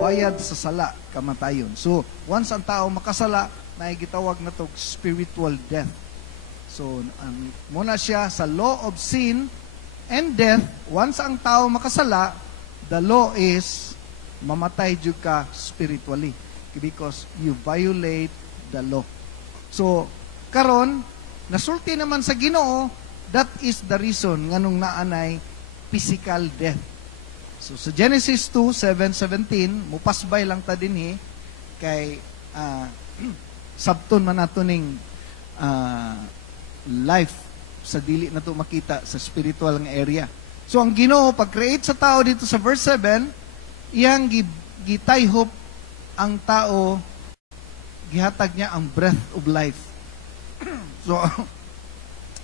bayad sa sala, kamatayon. So, once ang tao makasala, gitawag na to spiritual death. So, muna siya sa law of sin and death. Once ang tao makasala, the law is mamatay jud ka spiritually because you violate the law. So, karon nasulti naman sa Ginoo, that is the reason nganong naanay physical death. So, sa Genesis 2:7-17, mupasbay lang ta dinhi kay sabton man nato ning life sa dili na to makita sa spiritual nga area. So, ang Ginoo pag-create sa tao dito sa verse 7, iyang gitayhop ang tao, gihatag niya ang breath of life. So,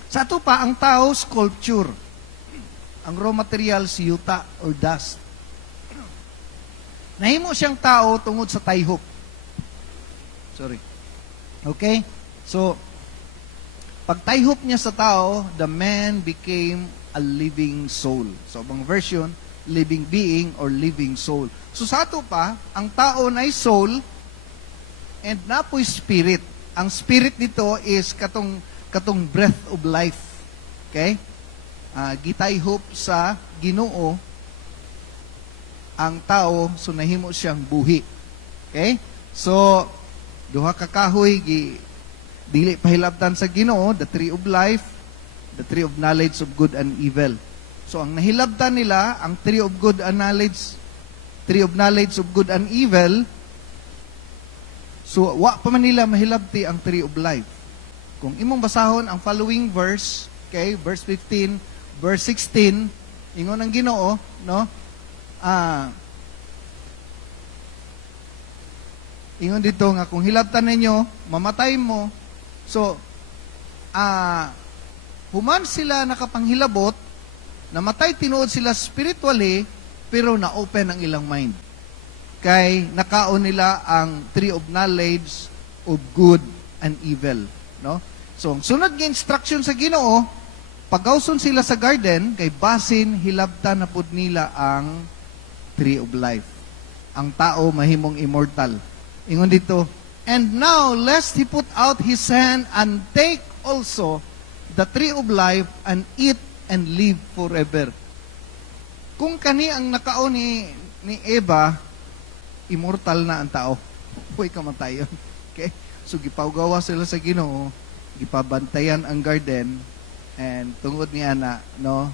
sa ato pa, ang tao, sculpture. Ang raw material, si yuta or dust. Nahimo siyang tao tungod sa tayhop. Sorry. Okay? So, pag tayhop niya sa tao, the man became a living soul. So, bang version, living being or living soul. So, sa ato pa, ang tao na soul and napoy spirit. Ang spirit nito is katong breath of life. Okay? Gitayhop sa Ginoo ang tao, so nahimo siyang buhi. Okay? So, duha ka kahoy dili pahilabtan sa Ginoo, the tree of life, the tree of knowledge of good and evil. So, ang nahilabtan nila, ang tree of good and knowledge, tree of knowledge of good and evil, so wa pa man nila mahilabti ang tree of life. Kung imong basahon ang following verse, okay, verse 15, verse 16, ingon ang Ginoo, no? Ingon dito nga, kung hilabtan ninyo, mamatay mo. So, human sila nakapanghilabot, namatay tinuod sila spiritually, pero na-open ang ilang mind. Kay nakaon nila ang tree of knowledge of good and evil. No? So, ang sunod nga instruction sa Ginoo, pagawson sila sa garden, kay basin, hilabtan na pud nila ang tree of life. Ang tao mahimong immortal. Ingon dito, and now, lest he put out his hand and take also the tree of life and eat and live forever. Kung kani ang nakaon ni Eva, immortal na ang tao. Huwag kamatayon. Okay? So, gipawgawa sila sa Ginoo, gipabantayan ang garden, and tungod niya na, no,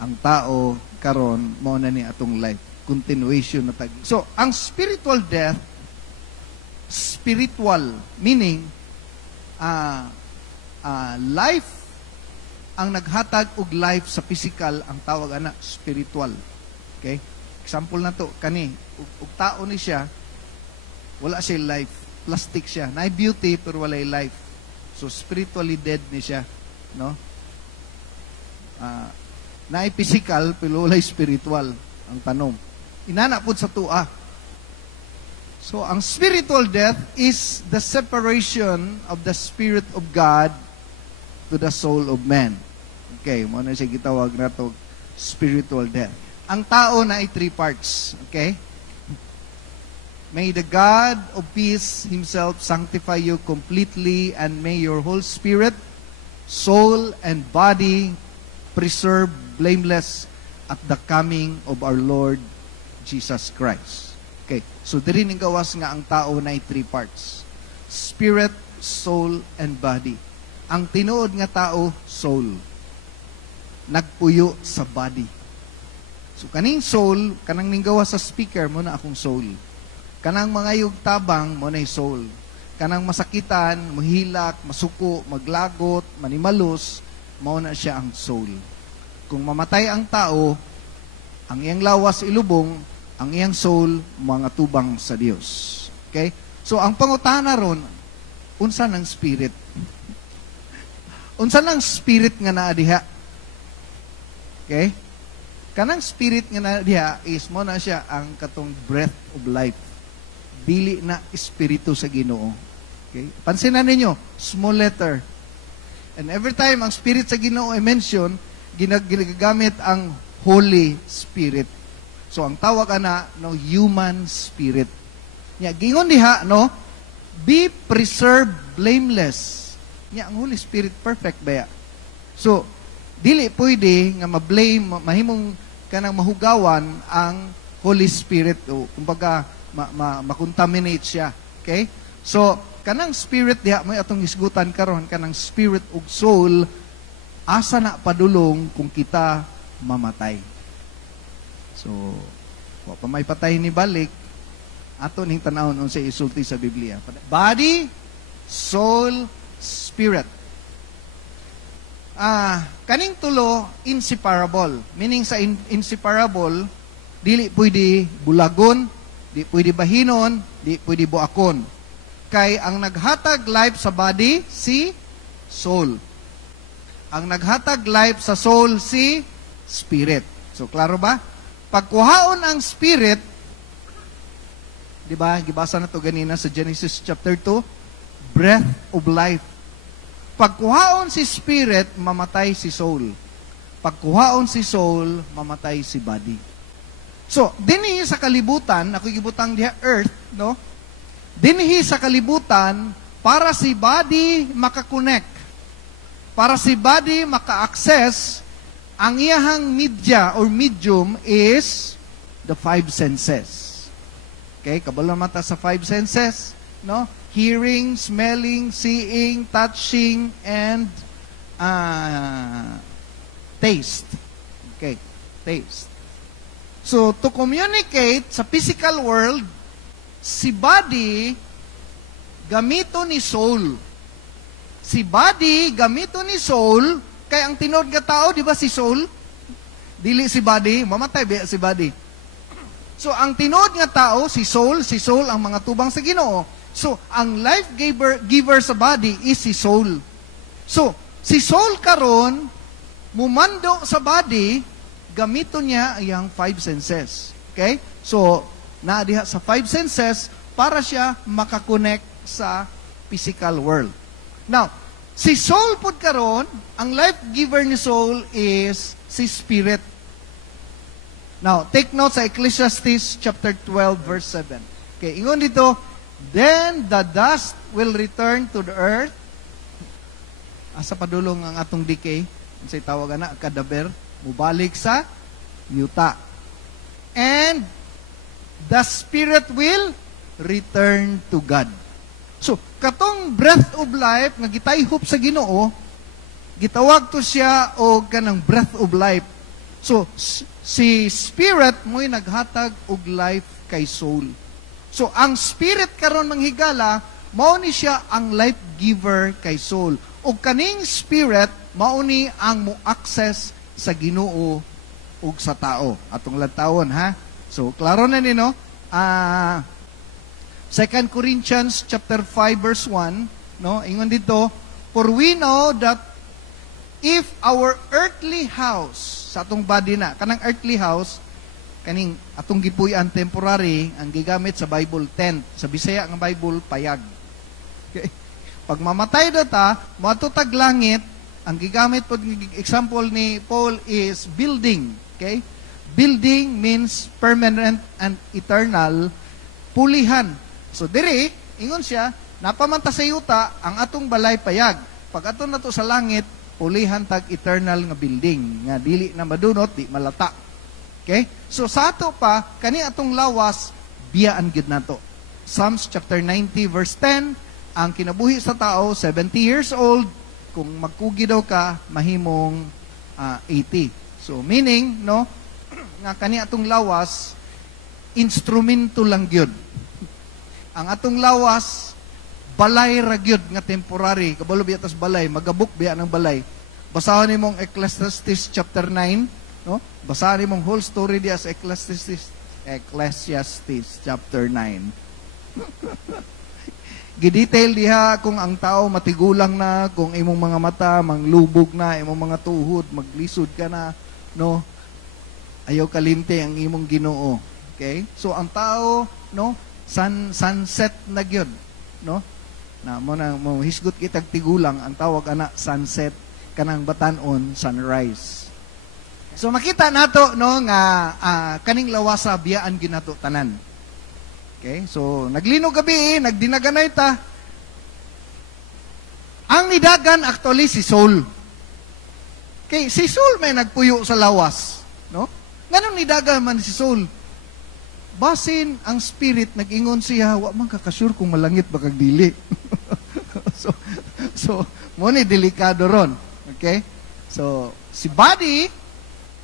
ang tao karon mo na ni atong life. Continuation na tag. So, ang spiritual death, spiritual, meaning, life, ang naghatag og life sa physical, ang tawag ana, spiritual. Okay? Example na to, kani, ug tao ni siya, wala siya life. Plastic siya. Na beauty, pero wala life. So, spiritually dead ni siya. No? Na physical, pero wala spiritual. Ang tanong. Inana po sa tua. So, ang spiritual death is the separation of the Spirit of God to the soul of man. Okay, mo na siya gitawag na to spiritual death. Ang tao na ay 3 parts. Okay? May the God of peace himself sanctify you completely, and may your whole spirit, soul, and body preserve blameless at the coming of our Lord Jesus Christ. Okay. So, diri ning gawas nga ang tao na ay 3 parts. Spirit, soul, and body. Ang tinuod nga tao, soul. Nagpuyo sa body. So, kaning soul, kanang ning gawas sa speaker mo na akong soul. Kanang mga yugtabang mo na soul. Kanang masakitan, mahilak, masuko, maglagot, manimalos, mo na siya ang soul. Kung mamatay ang tao, ang iyang lawas ilubong, ang iyang soul, mga tubang sa Dios. Okay? So, ang pangutana ron, unsa ng spirit? Unsa ng spirit nga naa diha? Okay? Kanang spirit nga naa diha is mo na siya ang katong breath of life. Dili na espiritu sa Ginoo. Okay? Pansinan ninyo, small letter. And every time ang spirit sa Ginoo ay mention, ginagamit ang Holy Spirit. So ang tawag ana no human spirit. Nya gingon diha no, be preserved blameless. Nya ang Holy Spirit perfect ba ya? So dili pwede nga ma-blame, mahimong kanang mahugawan ang Holy Spirit o kumbaga ma-contaminate siya. Okay? So kanang spirit diha mo atong isgutan karon, kanang spirit ug soul asa na padulong kung kita mamatay. So wa pa may patay ni balik ato ning tan-awon unsay isulti sa Biblia. Body, soul, spirit. Kaning tulo inseparable. Meaning sa inseparable, dili pwede bulagon, di pwede bahinon, di pwede buakon. Kay ang naghatag life sa body si soul. Ang naghatag life sa soul si spirit. So klaro ba? Pagkuhaon ang spirit, di ba? Gibasa na to ganina sa Genesis chapter 2, breath of life. Pagkuhaon si spirit, mamatay si soul. Pagkuhaon si soul, mamatay si body. So, dinhi sa kalibutan, ako gibutang diha earth, no? Dinhi sa kalibutan para si body makakonect. Para si body maka-access, ang iyahang media or medium is the five senses. Okay, kabalo mata sa five senses, no? Hearing, smelling, seeing, touching, and taste. Okay, taste. So, to communicate sa physical world, si body gamito ni soul. Si body gamito ni soul, kaya ang tinod nga tao, di ba si soul? Dili si body, mamatay ba si body? So, ang tinod nga tao, si soul ang mga tubang sa Ginoo. So, ang life giver sa body is si soul. So, si soul karon mumando sa body, gamito niya ang five senses. Okay? So, naadiha sa five senses para siya makakonect sa physical world. Now, si soul pod karon, ang life giver ni soul is si spirit. Now, take note sa Ecclesiastes chapter 12 verse 7. Okay, ingon dito, then the dust will return to the earth. Asa padulong ang atong decay? Unsay tawag ana, kadaver, mubalik sa yuta. And the spirit will return to God. So, katong breath of life nga gitayhop sa Ginoo, gitawag to siya og kanang breath of life. So, si spirit mo'y naghatag og life kay soul. So, ang spirit karon manghigala, mao ni siya ang life giver kay soul. O kaning spirit, mao ni ang mo-access sa Ginoo ug sa tao. Atong lantawon, ha? So, klaro na ni, no? 2 Corinthians chapter 5 verse 1, no? Ingon dito, for we know that if our earthly house, sa atong body na, kanang earthly house, kaning atong gipuy-an temporary, ang gigamit sa Bible tent. Sa Bisaya nga Bible, payag. Okay? Pag mamatay na ta, matutag langit, ang gigamit po, example ni Paul is building. Okay? Building means permanent and eternal, pulihan. So, diri, ingon siya, napamanta sa yuta, ang atong balay payag. Pag ato na to sa langit, pulihan tag eternal nga building. Nga, dili na madunot, di malata. Okay? So, sa ato pa, kani atong lawas, biyaan gid nato. Psalms chapter 90 verse 10, ang kinabuhi sa tao, 70 years old, kung magkugi daw ka, mahimong 80. So, meaning, no, nga kani atong lawas, instrumento lang gyud. Ang atong lawas, balay ra gyud nga temporary. Kabalo biya tas balay, magabuk biya ng balay. Basahon nimong Ecclesiastes chapter 9, no? Basahin mong whole story diya sa Ecclesiastes chapter 9. Gidetail diha kung ang tao matigulang na, kung imong mga mata manglubog na, imong mga tuhod maglisod ka na, no? Ayaw kalimte ang imong Ginoo. Okay? So ang tao, no, sunset na gyud, no? Na mo na mo hisgot kitag tigulang, ang tawag ana sunset, kanang batan-on sunrise. So makita nato no nga kaning lawas sa biyaan ginato tanan. Okay? So naglino gabi, nagdinaganay ta. Ang nidagan actually si Saul. Okay, si Saul may nagpuyo sa lawas, no? Nganong nidagan man si Saul? Basin ang spirit nag-ingon siya, wa man kakasure kung malangit ba kag dili. so mo ni delikado ron. Okay? So si body,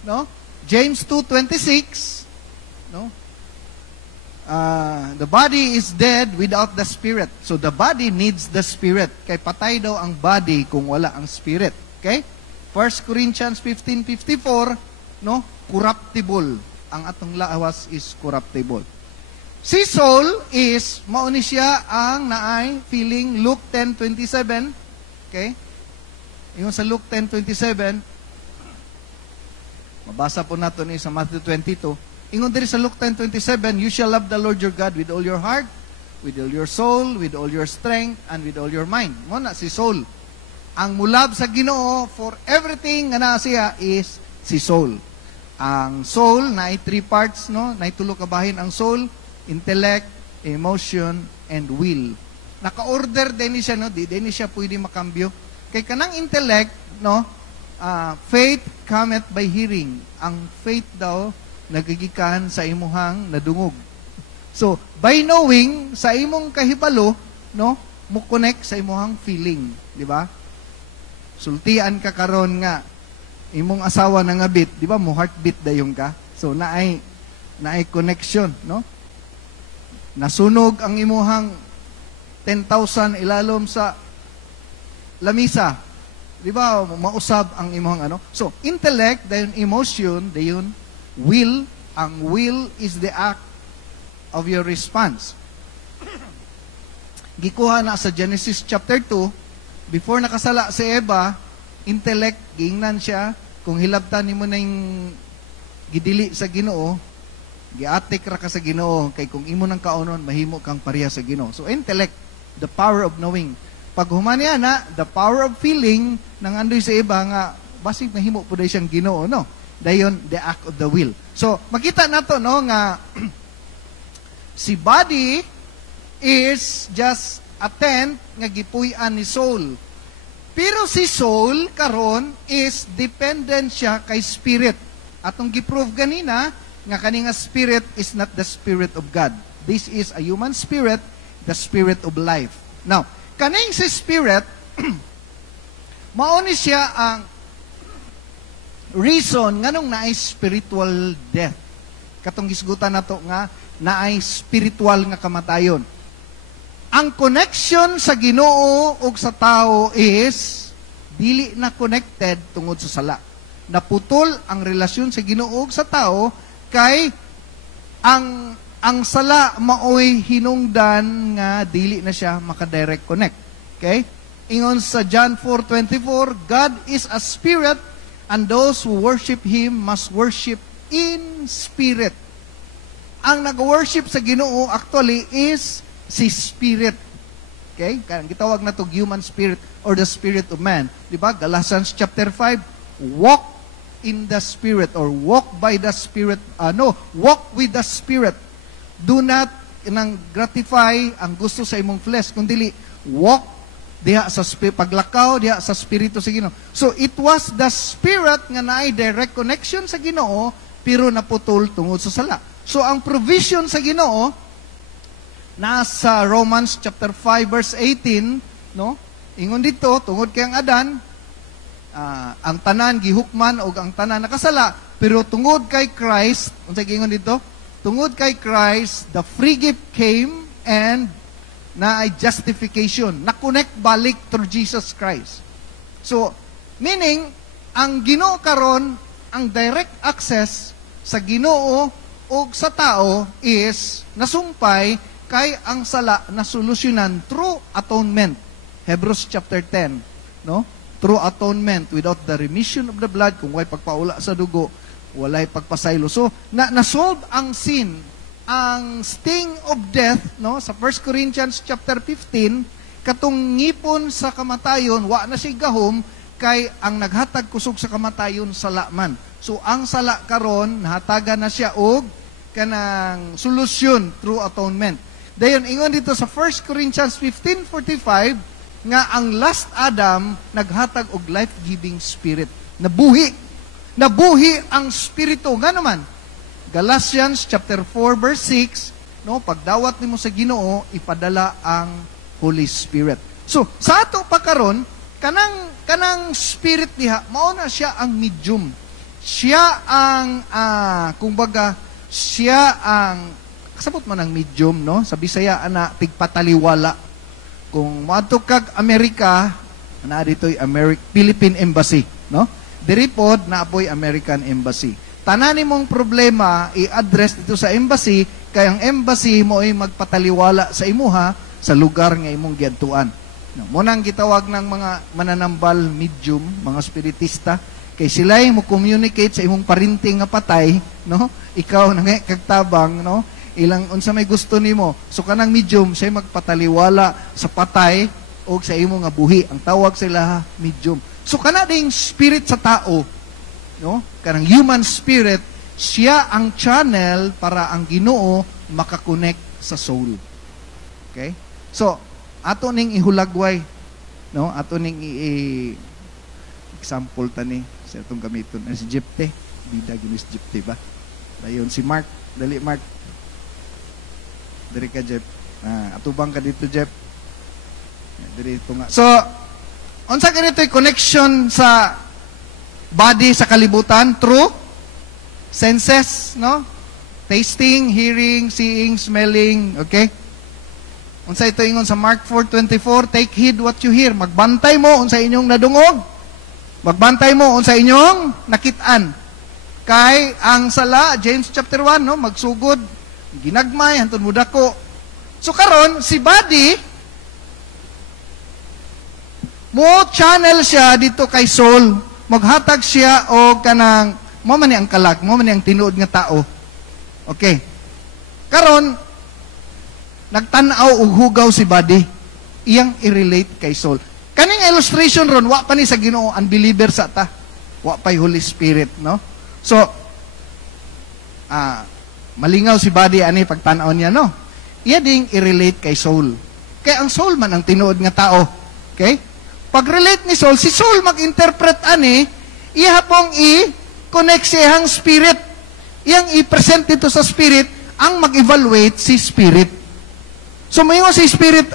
no? James 2:26, no? The body is dead without the spirit. So the body needs the spirit. Kay patay daw ang body kung wala ang spirit. Okay? 1 Corinthians 15:54, no? Corruptible. Ang atong lawas is corruptible. Si Saul is mauni siya ang naay feeling Luke 10:27. Okay? Yung sa Luke 10:27, mabasa po nato ni sa Matthew 22. Ingon diri sa Luke 10:27, you shall love the Lord your God with all your heart, with all your soul, with all your strength, and with all your mind. Mo na si Saul. Ang mulab sa Ginoo for everything nga naa siya is si soul. Ang soul na ay 3 parts, no? Na tulo ka bahin ang soul, intellect, emotion, and will. Naka-order din siya, no? Di din siya pwede makambyo. Kay kanang intellect, no? Faith cometh by hearing. Ang faith daw nagigikan sa imuhang nadungog. So, by knowing sa imong kahibalo, no? Mo connect sa imuhang feeling, di ba? Sultian ka karon nga imong asawa na nga beat, di ba? Mo heartbeat dayon ka. So naay connection, no? Nasunog ang imuhang 10,000 ilalom sa lamisa. Di ba? Mausab ang imuhang ano. So intellect dayon emotion dayon will. Ang will is the act of your response. Gikuha na sa Genesis chapter 2. Before nakasala si Eva, intellect, giingnan siya, kung hilabtan nimo na yung gidili sa Ginoo, giatik ra ka sa Ginoo, kay kung imo nang kaunon, mahimo kang pareha sa Ginoo. So intellect, the power of knowing. Pag humaniya na, the power of feeling, nang andoy sa Eva nga, basig mahimo po dahi siyang Ginoo, no? Dayon, the act of the will. So, makita nato no, nga, si body is just a tent nga gipuy-an ni Saul. Pero si Saul karon is dependent siya kay spirit. Atong giprove ganina nga kani nga spirit is not the spirit of God. This is a human spirit, the spirit of life. Now, kaning si spirit mao ni siya ang reason nganong naay spiritual death. Katong gisgutan nato nga naay spiritual nga kamatayon. Ang connection sa Ginoo ug sa tao is dili na connected tungod sa sala. Naputol ang relasyon sa Ginoo ug sa tao kay ang sala maoy hinungdan nga dili na siya maka-direct connect. Okay? Ingon sa John 4:24, God is a spirit and those who worship Him must worship in spirit. Ang nag-worship sa Ginoo actually is si spirit. Okay? Kaya gitawag na to human spirit or the spirit of man. Di ba? Galatians chapter 5, walk in the spirit or walk by the spirit. Walk with the spirit. Do not nang gratify ang gusto sa imong flesh, kundi walk diha sa paglakaw diha sa spirito sa Ginoo. So it was the spirit nga naay direct connection sa Ginoo pero naputol tungod sa sala. So ang provision sa Ginoo nasa Romans chapter 5 verse 18, no? Ingon dito tungod kay ang Adan, ang tanan gihukman og ang tanan nakasala, pero tungod kay Christ, unsay giingon dito? Tungod kay Christ, the free gift came and na ay justification, na connect balik through Jesus Christ. So, meaning ang Ginoo karon, ang direct access sa Ginoo o sa tao is nasumpay kay ang sala na solusyonan through atonement. Hebrews chapter 10, no? Through atonement, without the remission of the blood, kung way pagpaula sa dugo, walay pagpasaylo. So, na-solve ang sin, ang sting of death, no? Sa 1 Corinthians chapter 15, katong ngipon sa kamatayon, wa na siya gahom, kay ang naghatag kusog sa kamatayon sala man. So ang sala karon nahatagan na siya og kanang solusyon through atonement. Dayon ingon dito sa 1 Corinthians 15:45 nga ang last Adam naghatag og life-giving spirit. Nabuhi ang spirito nga naman. Galatians chapter 4 verse 6, no, pagdawat nimo sa Ginoo ipadala ang Holy Spirit. So sa ato pa karon kanang spirit diha mao na siya ang medium. Siya ang kumbaga siya ang kasabot man ang medium, no? Sa Bisaya ana tigpataliwala. Kung moadto kag Amerika, na dito'y Philippine Embassy, no? Diri pod naapoy American Embassy. Tanan nimong problema i-address dito sa embassy kay ang embassy mo ay magpataliwala sa imuha sa lugar nga imong giadtuan. No, munang gitawag ng mga mananambal medium, mga spiritista, kay sila mo communicate sa imong parinting nga patay, no? Ikaw nang kagtabang, no? Ilang unsa may gusto nimo. So kanang medium siya magpataliwala sa patay o sa imo nga buhi. Ang tawag sila medium. So kana ding spirit sa tao, no? Kanang human spirit, siya ang channel para ang Ginoo makakonect sa soul. Okay? So ato ning ihulagway, no? Ato ning example tani sa atong gamiton si Jepte, bida ginis Jepte ba? Dayon si Mark, dali Mark. Diri ka Jep. Atubang ka dito Jep. Diri ito nga. So unsa ganito'y connection sa body sa kalibutan through senses, no? Tasting, hearing, seeing, smelling, okay? Unsa ito ingon sa Mark 4:24, take heed what you hear. Magbantay mo unsa inyong nadungog. Magbantay mo unsa inyong nakit-an. Kay ang sala, James chapter 1, no, magsugod, ginagmay hantod mudako. So karon si body mo channel siya dito kay soul. Maghatag siya og kanang mo man ni ang kalag, mo man ni ang tinuod nga tao. Okay. Karon nagtan-aw og hugaw si body, iyang i-relate kay soul. Kaning illustration ron, wa pa ni sa Ginoo, unbeliever sa ta. Wa pa'y Holy Spirit, no? So, malingaw si body, ani, pagtanaw niya, no? Iya ding i-relate kay soul. Kaya ang soul man ang tinuod nga tao. Okay? Pag-relate ni soul, si soul mag-interpret, ani, iya pong i-connect siyang spirit. Iyang i-present dito sa spirit, ang mag-evaluate si spirit. So, mayroon si spirit,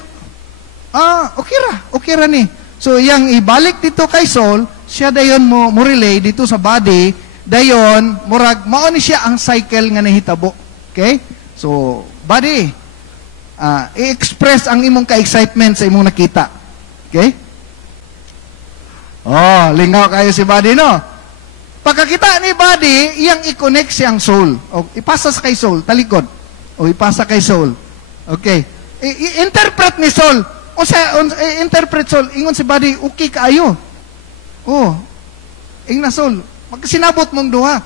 okay ra ni. So, yang ibalik dito kay soul, siya dayon mo relay dito sa body, dayon, murag, mao ni siya ang cycle nga nahitabo. Okay? So, body, i-express ang imong ka-excitement sa imong nakita. Okay? Oh, lingaw kayo si body, no? Pagkakita ni body, iyang i-connect siyang soul. O, ipasa sa kay soul, talikod. O, ipasa kay soul. Okay. I-interpret ni soul. O sa interpret soul, ingon si body, okay kaayo. Oh, ingna soul, magkasinabot mong duha.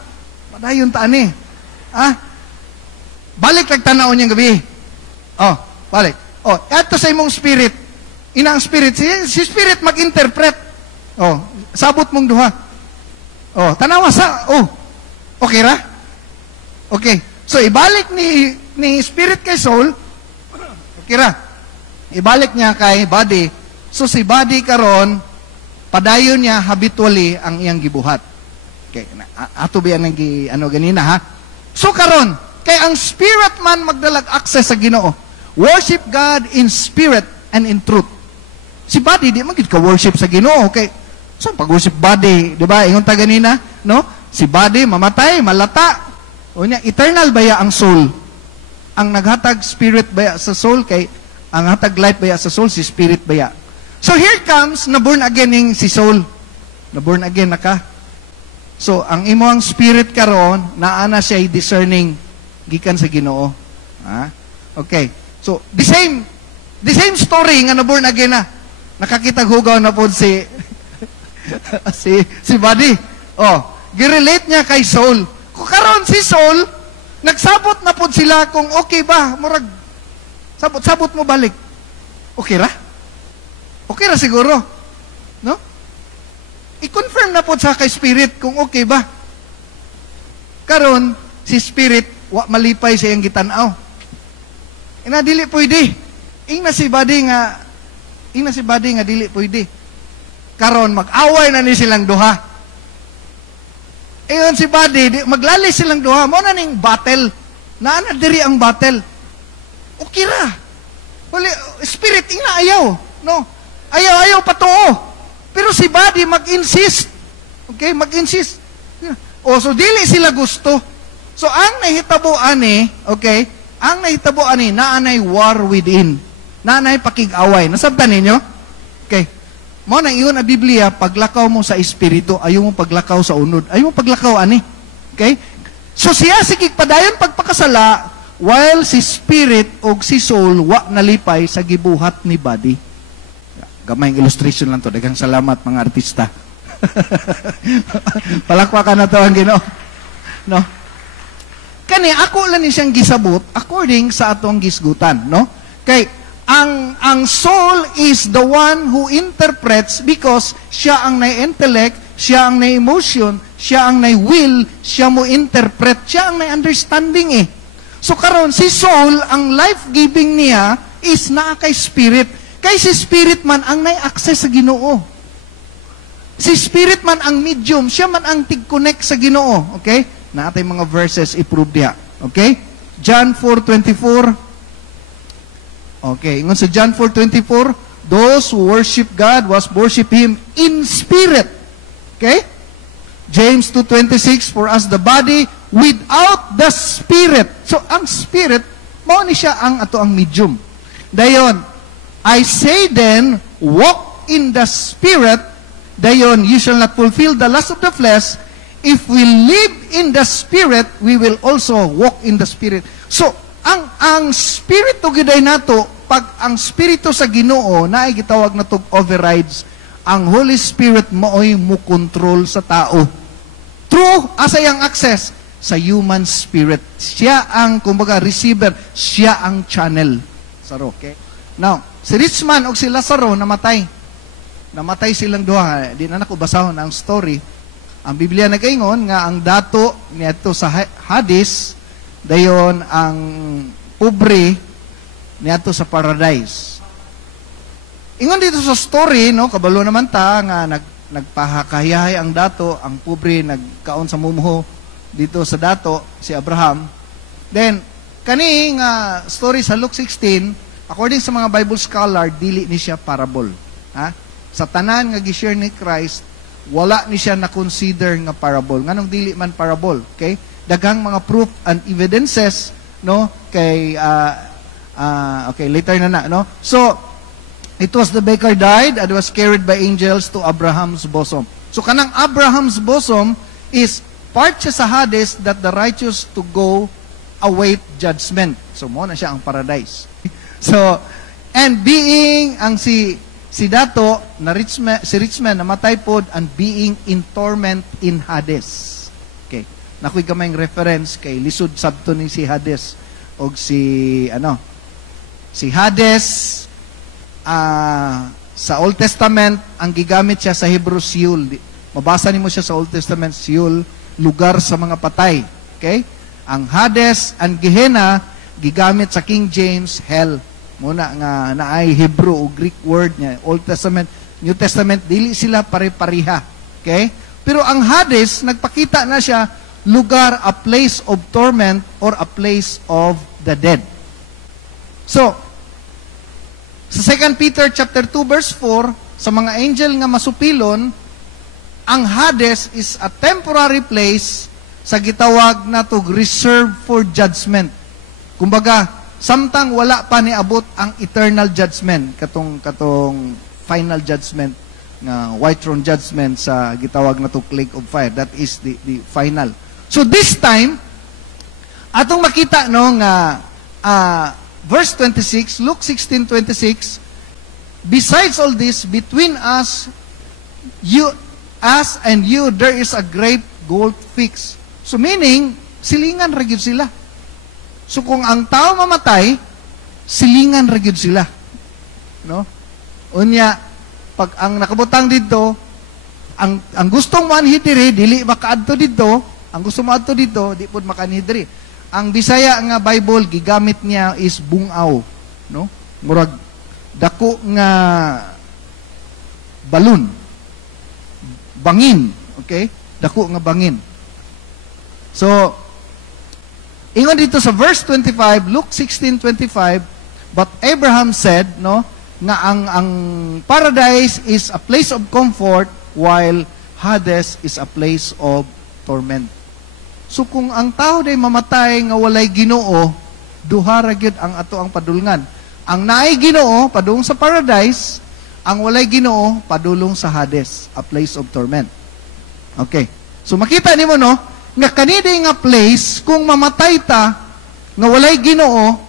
Padayon ta ani. Balik tagtanaw niyang gabi. Oh, balik. Oh, ato sa imong spirit. Inang spirit, si spirit mag-interpret. Oh, sabot mong duha. Oh, tanawa sa, okay ra? Okay. So, ibalik ni spirit kay soul, okay ra? Ibalik niya kay body. So, si body karon padayon niya habitually ang iyang gibuhat. Okay. Ato ba yan ganina, ha? So, karon kay ang spirit man magdalag access sa Ginoo. Worship God in spirit and in truth. Si body, di magid ka worship sa Ginoo. Okay. So, pag-worship body, di ba? Ingon ta ganina, no? Si body, mamatay, malata. O niya, eternal baya ang soul. Ang naghatag spirit baya sa soul, kay ang hatag life baya sa soul, si spirit baya. So, here comes, na-born again ng si soul. Na-born again na ka. So, ang imong spirit karon naana siya discerning gikan sa Ginoo. Okay. So, the same story nga na-born again na. Nakakita hugaw na po si si body. Oh, girelate niya kay soul. Kung karon si soul, nagsabot na po sila kung okay ba, murag sabot mo balik. Okay ra? Okay ra siguro. No? i-confirm na po sa kay spirit kung okay ba. Karon si spirit wa malipay sa iyang gitanaw. Ina dili pwede. Ing na si body nga dili pwede. Karon mag-away na ni silang duha. Ayon si body maglali silang duha mo na ning battle. Naana diri ang battle. Okay ra. Wala spirit ing na ayaw, no? Ayaw patuo. Pero si body mag-insist. Okay, mag-insist. O so dili sila gusto. So ang nahitabo ani, okay? Ang nahitabo ani naanay war within. Naanay pakig-away. Nasabtan ninyo? Okay. Mo na iyon ang Biblia, paglakaw mo sa espiritu, ayaw mo paglakaw sa unod. Ayaw mo paglakaw ani. Okay? So siya sikig padayon pagpakasala while si spirit o si soul wa nalipay sa gibuhat ni body. Gamayng illustration lang to. Daghang salamat mga artista. Palakpakan na to ang Ginoo. No? Kani ako lang ni siyang gisabot according sa atong gisgutan, no? Kay ang soul is the one who interprets because siya ang na-intellect, siya ang na-emotion, siya ang na-will, siya mo interpret, siya ang na-understanding eh. So karon si soul, ang life-giving niya is naa kay spirit. Kay si spirit man ang na-access sa Ginoo. Si spirit man ang medium, siya man ang tig-connect sa Ginoo. Okay? Naatay mga verses i-prove diha. Okay? John 4:24. Okay, ingon sa John 4:24, those who worship God was worship Him in spirit. Okay? James 2:26, for us the body without the spirit. So, ang spirit, mao ni siya ang ato ang medium. Dayon, I say then, walk in the spirit, dayon, you shall not fulfill the lust of the flesh. If we live in the spirit, we will also walk in the spirit. So, ang spirito giday nato, pag ang spirito sa Ginoo na ay gitawag nato overrides, ang Holy Spirit maoy mo control sa tao. True, asa yang access sa human spirit. Siya ang kumbaga receiver, siya ang channel. Saro, okay? Now, si rich man o si Lazaro namatay. Namatay silang duha. Di na nako basahon ang story. Ang Biblia nagaingon nga ang dato niadto sa Hades, dayon ang pobre niadto sa paradise. Ingon dito sa story, no, kabalo naman ta nga nagpahakayahay ang dato, ang pobre nagkaon sa mumuho dito sa dato si Abraham. Then kani nga story sa Luke 16, according sa mga Bible scholar, dili ni siya parable. Ha? Sa tanan nga gi-share ni Christ, wala ni siya na-consider nga parable. Nganong dili man parable, okay? Daghang mga proof and evidences, no? Kay okay, later na, no? So, it was the baker died and was carried by angels to Abraham's bosom. So, kanang Abraham's bosom is part siya sa Hades that the righteous to go await judgment. So, mo na siya ang paradise. So, and being ang si dato na si rich man namatay pod and being in torment in Hades. Okay. Nakuy gamayng reference kay lisod sabto ni si Hades og si Hades sa Old Testament ang gigamit siya sa Hebrew Sheol. Mabasa nimo siya sa Old Testament, Sheol, lugar sa mga patay. Okay? Ang Hades and Gehenna gigamit sa King James, hell. Muna nga naay Hebrew o Greek word niya. Old Testament, New Testament, dili sila pare-pareha. Okay? Pero ang Hades, nagpakita na siya, lugar, a place of torment or a place of the dead. So, sa 2 Peter chapter 2 verse 4, sa mga angel nga masupilon, ang Hades is a temporary place sa gitawag na to reserved for judgment. Kumbaga, samtang wala pa niabot ang eternal judgment, katong final judgment na white throne judgment sa gitawag na to lake of fire. That is the final. So this time, atong makita no nga verse 26, Luke 16:26, besides all this, between us and you, there is a great gulf fixed. So meaning, silingan ra gyud sila. So kung ang tao mamatay, silingan ra gyud sila. No? Unya, pag ang nakabutang dito, ang gustong manhi diri dili makaadto dito, ang gusto mo adto dito di pud makanhi diri. Ang Bisaya nga Bible gigamit niya is bungaw, no? Murag dako nga balon. Bangin, okay? Dako nga bangin. So, ingon dito sa verse 25, Luke 16:25, but Abraham said, no, nga ang paradise is a place of comfort while Hades is a place of torment. So kung ang tao day mamatay nga walay Ginoo, duha ra gyud ang ato ang padulngan. Ang naay Ginoo padung sa paradise, ang walay Ginoo padulong sa Hades, a place of torment. Okay. So makita nimo no, nga kanidi nga place kung mamatay ta nga walay Ginoo,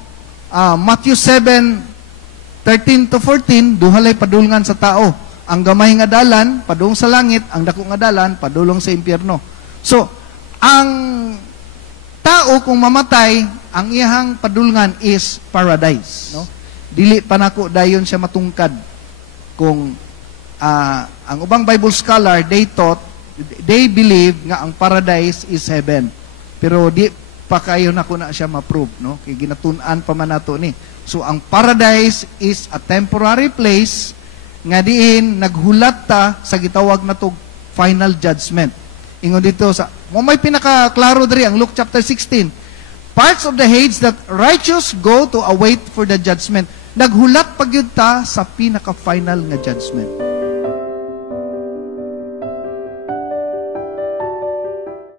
Matthew 7:13 to 14, duhalay padulngan sa tao. Ang gamay nga dalan padung sa langit, ang dako nga dalan padulong sa impyerno. So ang tao kung mamatay, ang iyang padulngan is paradise, no? Dili pa nako dayon siya matungkad. Kung ang ubang Bible scholar, they believe nga ang paradise is heaven. Pero di pa kayo nako na siya ma-prove, no? Kay ginatun-an pa man nato ni. So ang paradise is a temporary place nga diin naghulat ta sa gitawag natog final judgment. Ingon dito sa may pinaka-klaro diri ang Luke chapter 16. Parts of the age that righteous go to await for the judgment. Naghulat pagyud ta sa pinaka-final nga judgment.